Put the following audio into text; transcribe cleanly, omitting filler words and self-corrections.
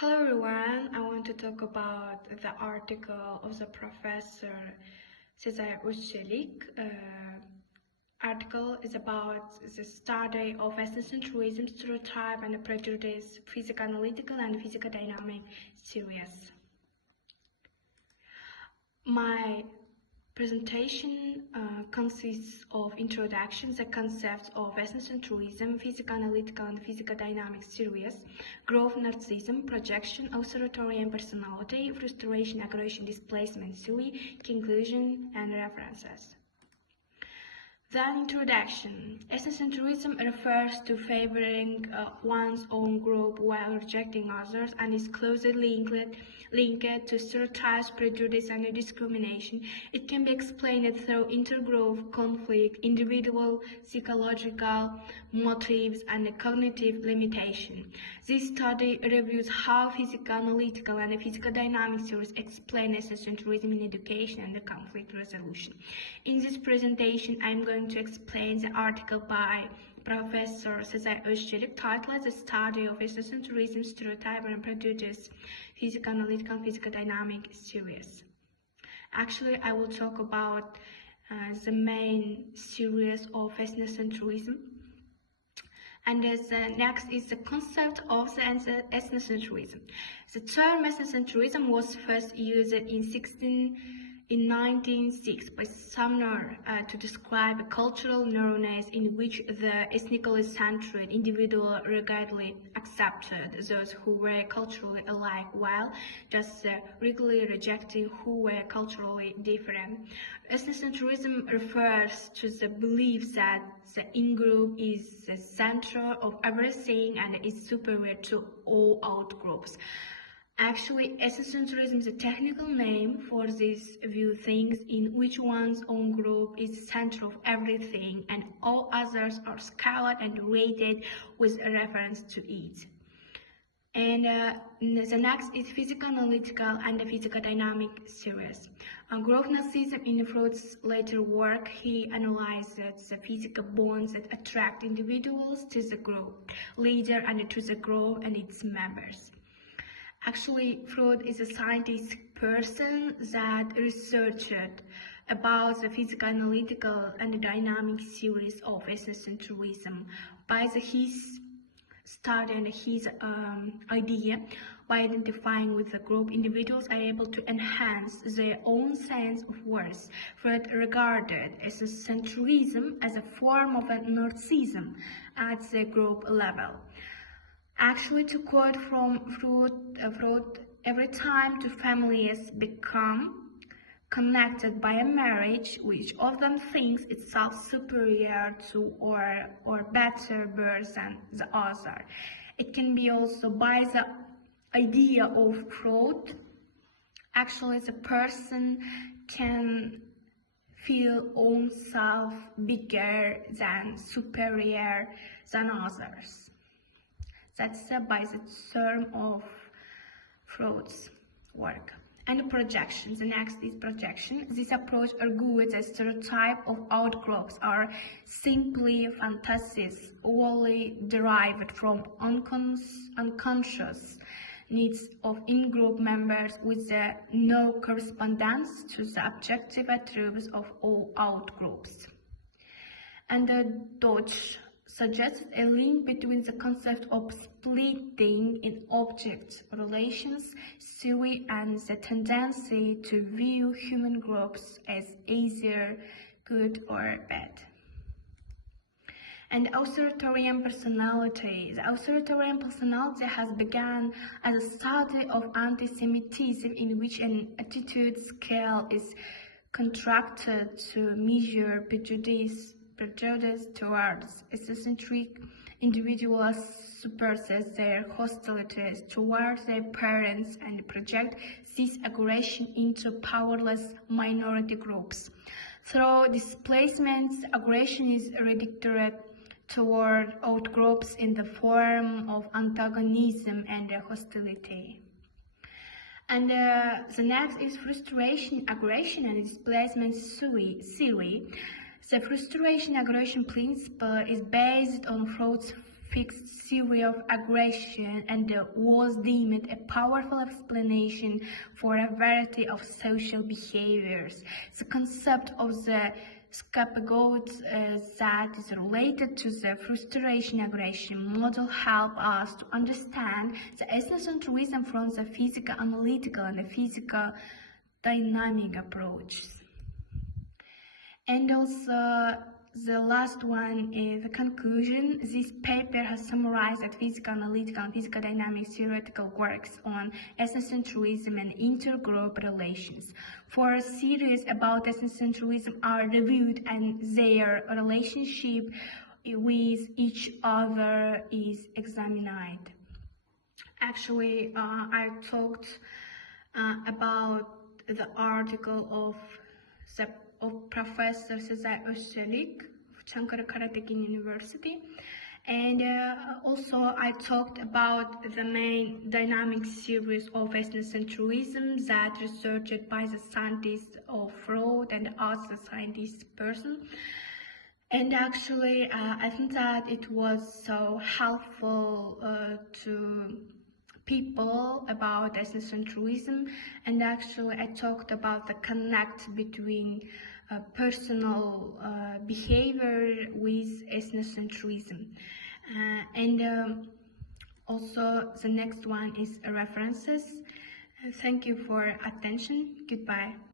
Hello everyone, I want to talk about the article of the Professor Sezai Özçelik. Article is about the study of Ethnocentrism, Stereotype and Prejudice, Psycho-Analytical and Physical-Dynamic series. My presentation consists of introductions, the concepts of ethnocentrism, physical-analytical and physical-dynamic series, growth, narcissism, projection, authoritarian personality, frustration, aggression, displacement, theory, conclusion, and references. Then introduction. Ethnocentrism refers to favoring one's own group while rejecting others and is closely linked to stereotypes, prejudice, and discrimination. It can be explained through intergroup conflict, individual psychological motives, and cognitive limitation. This study reviews how physical-analytical and physical-dynamic theories explain ethnocentrism in education and conflict resolution. In this presentation, I'm going to explain the article by Professor Sezai Özçelik titled The Study of Ethnocentrism, Stereotype and Prejudice, Physical-Analytical and Physical-Dynamic series. Actually, I will talk about the main series of ethnocentrism. And the next is the concept of the ethnocentrism. The term ethnocentrism was first used in 1906 by Sumner to describe a cultural narrowness in which the ethnically centered individual regardlessly accepted those who were culturally alike while just rigidly rejecting who were culturally different. Ethnocentrism refers to the belief that the in-group is the center of everything and is superior to all out-groups. Actually, ethnocentrism is a technical name for this view things in which one's own group is the center of everything and all others are scaled and rated with reference to it. And the next is physical-analytical and the physical-dynamic series. Growth narcissism in Freud's later work, he analyzed the physical bonds that attract individuals to the group leader and to the group and its members. Actually, Freud is a scientific person that researched about the physical-analytical and dynamic series of ethnocentrism. By his study and his idea, by identifying with the group, individuals are able to enhance their own sense of worth. Freud regarded ethnocentrism as a form of narcissism at the group level. Actually, to quote from Freud, every time two families become connected by a marriage, which of them thinks itself superior to or better birth than the other. It can be also by the idea of Freud. Actually, the person can feel own self bigger than superior than others. That's by the term of Freud's work. And projection. The next is projection. This approach argues that stereotype of outgroups are simply fantasies wholly derived from unconscious needs of in-group members with no correspondence to the objective attributes of all outgroups. And Deutsch suggests a link between the concept of splitting in object relations theory and the tendency to view human groups as either good or bad. And authoritarian personality. The authoritarian personality has begun as a study of anti-Semitism in which an attitude scale is contracted to measure prejudice towards ethnocentric individuals suppresses their hostilities towards their parents and project this aggression into powerless minority groups. Through displacements, aggression is redirected toward outgroups in the form of antagonism and hostility. And the next is frustration, aggression, and displacement theory. The frustration aggression principle is based on Freud's fixed theory of aggression and was deemed a powerful explanation for a variety of social behaviors. The concept of the scapegoat that is related to the frustration-aggression model help us to understand the ethnocentrism from the physical-analytical and the physical-dynamic approaches. And also, the last one is the conclusion. This paper has summarized that physical-analytical and physical-dynamic theoretical works on ethnocentrism and intergroup relations. For theories about ethnocentrism are reviewed and their relationship with each other is examined. Actually, I talked about the article of Prof.Dr. Sezai Özçelik of Çankara Karatekin University, and also I talked about the main dynamic series of ethnocentrism that researched by the scientists of Freud and other scientist person. And actually, I think that it was so helpful to people about ethnocentrism, and actually I talked about the connect between personal behavior with ethnocentrism. And also the next one is references. Thank you for attention. Goodbye.